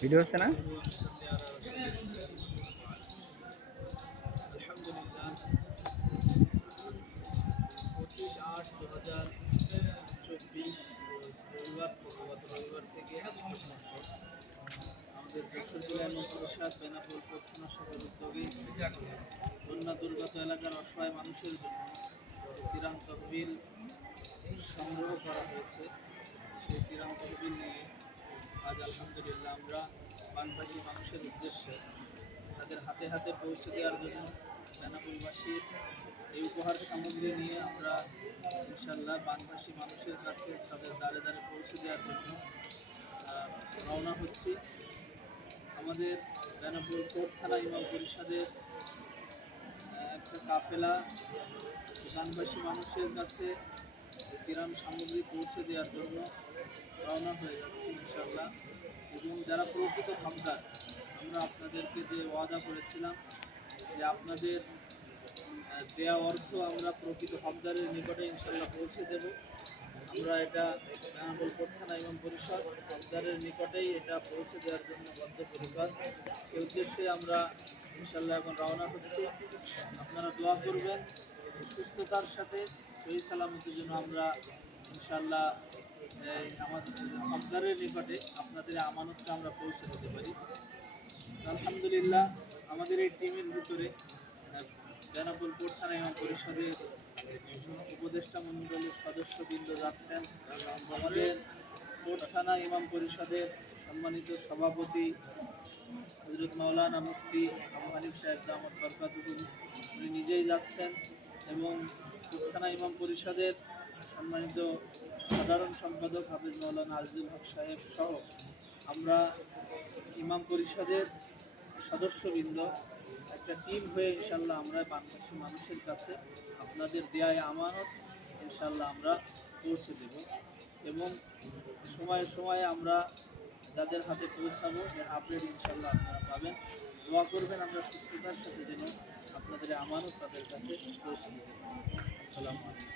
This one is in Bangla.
ভিডিও হচ্ছে না? আলহামদুলিল্লাহ 25/8/2024 রবিবার থেকে গত রবিবার থেকে আজ পর্যন্ত আমাদের যশোর জেলার নতুনশাদ বেনাপোল প্রার্থনা সভার উদ্যোগে বন্যা দুর্গত এলাকার অসহায় মানুষের জন্য ত্রাণ তহবিল সংগ্রহ করা হয়েছে। সেই ত্রাণ তহবিল নিয়ে আজ আলহামদুলিল্লাহ আমরা বানভাসী মানুষের উদ্দেশ্যে তাদের হাতে হাতে পৌঁছে দেওয়ার জন্য বেনাপোলবাসীর এই উপহার সামগ্রী নিয়ে আমরা ইনশাল্লাহ বানভাসী মানুষের কাছে তাদের দ্বারে দ্বারে পৌঁছে দেওয়ার জন্য রওনা হচ্ছি। আমাদের বেনাপোল কোর্ট থানা ইমাম পরিষদের একটা কাফেলা বানভাসী মানুষের কাছে ত্রাণ সামগ্রী পৌঁছে দেওয়ার জন্য রওনা হয়ে যাচ্ছে ইনশাল্লাহ। এবং যারা প্রকৃত হকদার, আমরা আপনাদেরকে যে ওয়াদা করেছিলাম যে আপনাদের দেয়া অর্থ আমরা প্রকৃত হকদারের নিকটে ইনশাল্লাহ পৌঁছে দেব, আমরা এটা বেনাপোল কোর্ট থানা ইমাম পরিষদ হকদারের নিকটেই এটা পৌঁছে দেওয়ার জন্য বদ্ধপরিকর। সেই উদ্দেশ্যে আমরা ইনশাল্লাহ এখন রওনা হচ্ছি। আপনারা দোয়া করবেন সুস্থতার সাথে সহি সালামতির জন্য আমরা ইনশাল্লাহ আমাদের হকদারের নিকটে আপনাদের আমানতটা আমরা পৌঁছে দিতে পারি। আলহামদুলিল্লাহ আমাদের এই টিমের ভিতরে বেনাপোল কোর্ট থানা ইমাম পরিষদের উপদেষ্টা মণ্ডলীর সদস্যবৃন্দ যাচ্ছেন। আমাদের কোর্ট থানা ইমাম পরিষদের সম্মানিত সভাপতি হযরত মাওলানা মুফতি আবু হানিফ সাহেব দামাত বরকাতুহুম উনি নিজেই যাচ্ছেন, এবং কোর্ট থানা ইমাম পরিষদের সম্মানিত সাধারণ সম্পাদক হাফেজ মাওলানা আজিজুল হক সাহেব সহ আমরা ইমাম পরিষদের সদস্যবৃন্দ একটা টিম হয়ে ইনশাল্লাহ আমরা বাংলাদেশের মানুষের কাছে আপনাদের দেয়ায় আমানত ইনশাল্লাহ আমরা পৌঁছে দেব। এবং সময়ে সময়ে আমরা যাদের হাতে পৌঁছাবো এর আপডেট ইনশাল্লাহ আপনারা পাবেন। দোয়া করবেন আমরা সুস্থতার সাথে যেন আপনাদের আমানত তাদের কাছে পৌঁছে দিতে পারি। আসসালামু আলাইকুম।